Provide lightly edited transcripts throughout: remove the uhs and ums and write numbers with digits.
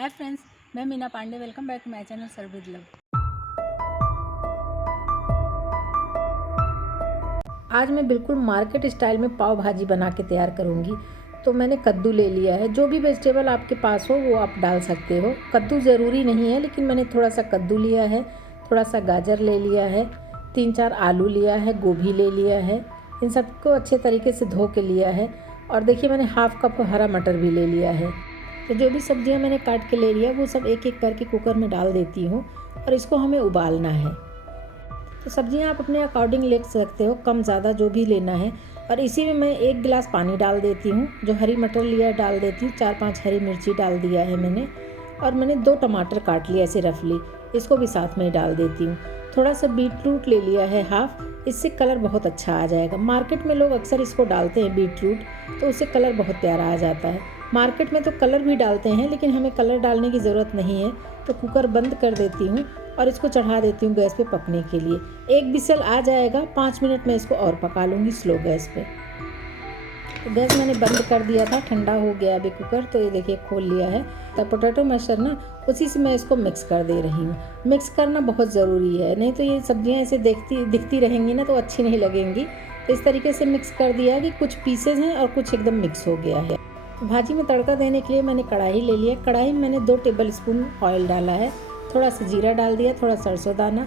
हाय friends, मैं Meena Pandey. Welcome back to my channel serve with love. आज मैं बिल्कुल मार्केट स्टाइल में पाव भाजी बना के तैयार करूँगी। तो मैंने कद्दू ले लिया है। जो भी वेजिटेबल आपके पास हो वो आप डाल सकते हो। कद्दू ज़रूरी नहीं है, लेकिन मैंने थोड़ा सा कद्दू लिया है, थोड़ा सा गाजर ले लिया है, 3-4 आलू लिया है, गोभी ले लिया है। इन सबको अच्छे तरीके से धो के लिया है। और देखिए, मैंने हाफ कप हरा मटर भी ले लिया है। तो जो भी सब्जियां मैंने काट के ले लिया वो सब एक एक करके कुकर में डाल देती हूँ और इसको हमें उबालना है। तो सब्जियां आप अपने अकॉर्डिंग ले सकते हो, कम ज़्यादा जो भी लेना है। और इसी में मैं 1 गिलास पानी डाल देती हूँ। जो हरी मटर लिया डाल देती हूँ, 4-5 हरी मिर्ची डाल दिया है मैंने। और मैंने 2 टमाटर काट लिया ऐसे रफली, इसको भी साथ में ही डाल देती हूँ। थोड़ा सा बीटरूट ले लिया है हाफ, इससे कलर बहुत अच्छा आ जाएगा। मार्केट में लोग अक्सर इसको डालते हैं बीटरूट, तो उससे कलर बहुत प्यारा आ जाता है। मार्केट में तो कलर भी डालते हैं, लेकिन हमें कलर डालने की ज़रूरत नहीं है। तो कुकर बंद कर देती हूँ और इसको चढ़ा देती हूँ गैस पे पकने के लिए। 1 विसल आ जाएगा, 5 मिनट में इसको और पका लूँगी स्लो गैस पे। तो गैस मैंने बंद कर दिया था, ठंडा हो गया अभी कुकर। तो ये देखिए खोल लिया है। तो पोटैटो मैशर ना, उसी से मैं इसको मिक्स कर दे रही हूँ। मिक्स करना बहुत ज़रूरी है, नहीं तो ये सब्जियाँ ऐसे दिखती रहेंगी ना तो अच्छी नहीं लगेंगी। तो इस तरीके से मिक्स कर दिया है कि कुछ पीसेज हैं और कुछ एकदम मिक्स हो गया है। भाजी में तड़का देने के लिए मैंने कढ़ाई ले लिया। कढ़ाई में मैंने 2 टेबल स्पून ऑयल डाला है, थोड़ा सा जीरा डाल दिया, थोड़ा सरसों दाना,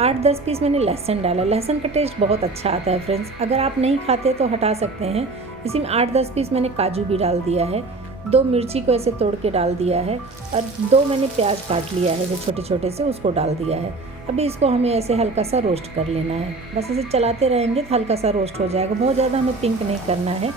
8-10 पीस मैंने लहसुन डाला। लहसुन का टेस्ट बहुत अच्छा आता है फ्रेंड्स, अगर आप नहीं खाते तो हटा सकते हैं। इसी में 8-10 पीस मैंने काजू भी डाल दिया है। 2 मिर्ची को ऐसे तोड़ के डाल दिया है और 2 मैंने प्याज काट लिया है जो छोटे छोटे से, उसको डाल दिया है। अभी इसको हमें ऐसे हल्का सा रोस्ट कर लेना है। बस ऐसे चलाते रहेंगे तो हल्का सा रोस्ट हो जाएगा, बहुत ज़्यादा हमें पिंक नहीं करना है।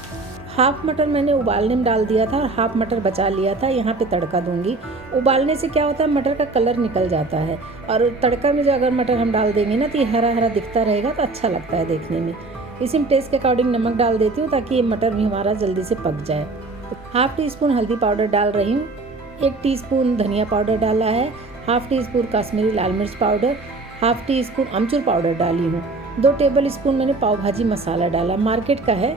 हाफ मटर मैंने उबालने में डाल दिया था और हाफ मटर बचा लिया था, यहाँ पे तड़का दूंगी। उबालने से क्या होता है, मटर का कलर निकल जाता है। और तड़का में जो अगर मटर हम डाल देंगे ना तो ये हरा हरा दिखता रहेगा, तो अच्छा लगता है देखने में। इसी में टेस्ट के अकॉर्डिंग नमक डाल देती हूँ ताकि ये मटर भी हमारा जल्दी से पक जाए। हाफ टी स्पून हल्दी पाउडर डाल रही हूँ, 1 टीस्पून धनिया पाउडर डाला है, हाफ टी स्पून कश्मीरी लाल मिर्च पाउडर, हाफ टी स्पून अमचूर पाउडर डाली हूँ। 2 टेबल स्पून मैंने पाव भाजी मसाला डाला, मार्केट का है।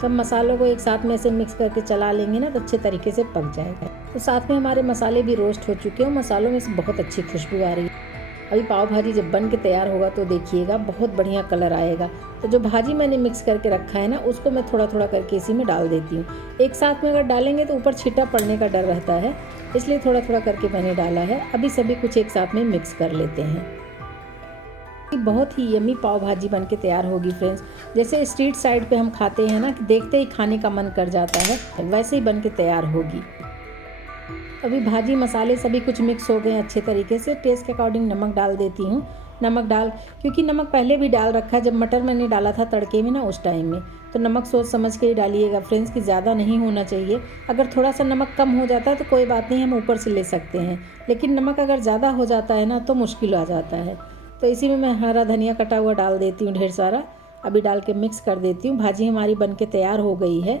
सब मसालों को एक साथ में ऐसे मिक्स करके चला लेंगे ना तो अच्छे तरीके से पक जाएगा। तो साथ में हमारे मसाले भी रोस्ट हो चुके हैं, मसालों में से बहुत अच्छी खुशबू आ रही है। अभी पाव भाजी जब बन के तैयार होगा तो देखिएगा बहुत बढ़िया कलर आएगा। तो जो भाजी मैंने मिक्स करके रखा है ना, उसको मैं थोड़ा थोड़ा करके इसी में डाल देती हूँ। एक साथ में अगर डालेंगे तो ऊपर छींटा पड़ने का डर रहता है, इसलिए थोड़ा थोड़ा करके मैंने डाला है। अभी सभी कुछ एक साथ में मिक्स कर लेते हैं। बहुत ही यम्मी पाव भाजी बन के तैयार होगी फ्रेंड्स। जैसे स्ट्रीट साइड पे हम खाते हैं ना कि देखते ही खाने का मन कर जाता है, वैसे ही बन के तैयार होगी। अभी भाजी मसाले सभी कुछ मिक्स हो गए अच्छे तरीके से। टेस्ट के अकॉर्डिंग नमक डाल देती हूँ। नमक डाल, क्योंकि नमक पहले भी डाल रखा है जब मटर मैंने डाला था तड़के में ना, उस टाइम में। तो नमक सोच समझ के ही डालिएगा फ्रेंड्स, कि ज़्यादा नहीं होना चाहिए। अगर थोड़ा सा नमक कम हो जाता है तो कोई बात नहीं, हम ऊपर से ले सकते हैं। लेकिन नमक अगर ज़्यादा हो जाता है ना तो मुश्किल आ जाता है। तो इसी में मैं हरा धनिया कटा हुआ डाल देती हूँ ढेर सारा। अभी डाल के मिक्स कर देती हूँ। भाजी हमारी बन के तैयार हो गई है।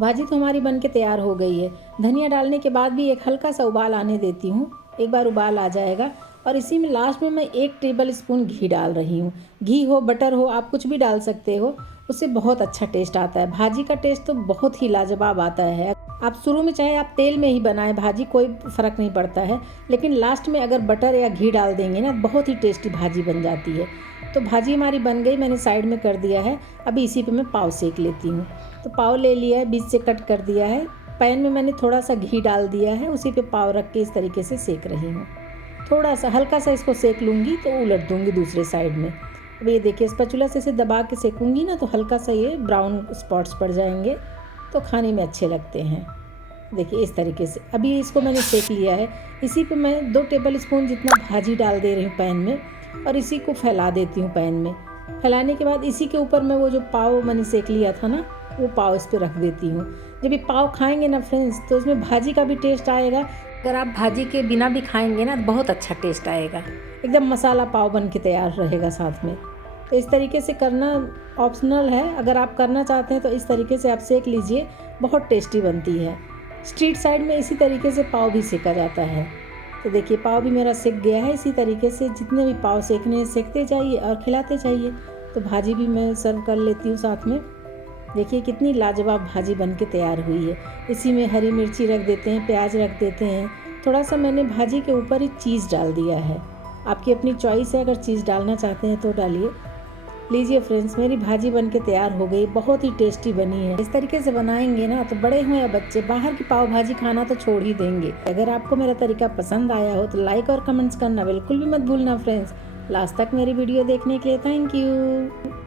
भाजी तो हमारी बन के तैयार हो गई है। धनिया डालने के बाद भी एक हल्का सा उबाल आने देती हूँ। एक बार उबाल आ जाएगा और इसी में लास्ट में मैं 1 टेबल स्पून घी डाल रही हूँ। घी हो, बटर हो, आप कुछ भी डाल सकते हो, उससे बहुत अच्छा टेस्ट आता है। भाजी का टेस्ट तो बहुत ही लाजवाब आता है। आप शुरू में चाहे आप तेल में ही बनाएं भाजी, कोई फ़र्क नहीं पड़ता है, लेकिन लास्ट में अगर बटर या घी डाल देंगे ना, बहुत ही टेस्टी भाजी बन जाती है। तो भाजी हमारी बन गई, मैंने साइड में कर दिया है। अभी इसी पे मैं पाव सेक लेती हूँ। तो पाव ले लिया है, बीच से कट कर दिया है। पैन में मैंने थोड़ा सा घी डाल दिया है, उसी पे पाव रख के इस तरीके से सेक रही हूँ। थोड़ा सा हल्का सा इसको सेक लूँगी तो उलट दूँगी दूसरे साइड में। अब ये देखिए, स्पैचुला से इसे दबा के सेकूँगी ना तो हल्का सा ये ब्राउन स्पॉट्स पड़ जाएंगे, तो खाने में अच्छे लगते हैं। देखिए इस तरीके से अभी इसको मैंने सेक लिया है। इसी पे मैं 2 टेबल स्पून जितना भाजी डाल दे रही हूँ पैन में और इसी को फैला देती हूँ पैन में। फैलाने के बाद इसी के ऊपर मैं वो जो पाव मैंने सेक लिया था ना, वो पाव इस पे रख देती हूँ। जब ये पाव खाएंगे ना फ्रेंड्स तो इसमें भाजी का भी टेस्ट आएगा। अगर आप भाजी के बिना भी खाएंगे ना, बहुत अच्छा टेस्ट आएगा। एकदम मसाला पाव बन के तैयार रहेगा साथ में। तो इस तरीके से करना ऑप्शनल है, अगर आप करना चाहते हैं तो इस तरीके से आप सेक लीजिए, बहुत टेस्टी बनती है। स्ट्रीट साइड में इसी तरीके से पाव भी सेका जाता है। तो देखिए पाव भी मेरा सेक गया है। इसी तरीके से जितने भी पाव सेकने सेकते जाइए और खिलाते जाइए। तो भाजी भी मैं सर्व कर लेती हूँ साथ में। देखिए कितनी लाजवाब भाजी बन के तैयार हुई है। इसी में हरी मिर्ची रख देते हैं, प्याज रख देते हैं, थोड़ा सा मैंने भाजी के ऊपर ही चीज़ डाल दिया है। आपकी अपनी चॉइस है, अगर चीज़ डालना चाहते हैं तो डालिए। लीजिए फ्रेंड्स, मेरी भाजी बन के तैयार हो गई। बहुत ही टेस्टी बनी है। इस तरीके से बनाएंगे ना तो बड़े हों या बच्चे बाहर की पाव भाजी खाना तो छोड़ ही देंगे। अगर आपको मेरा तरीका पसंद आया हो तो लाइक और कमेंट्स करना बिल्कुल भी मत भूलना फ्रेंड्स। लास्ट तक मेरी वीडियो देखने के लिए थैंक यू।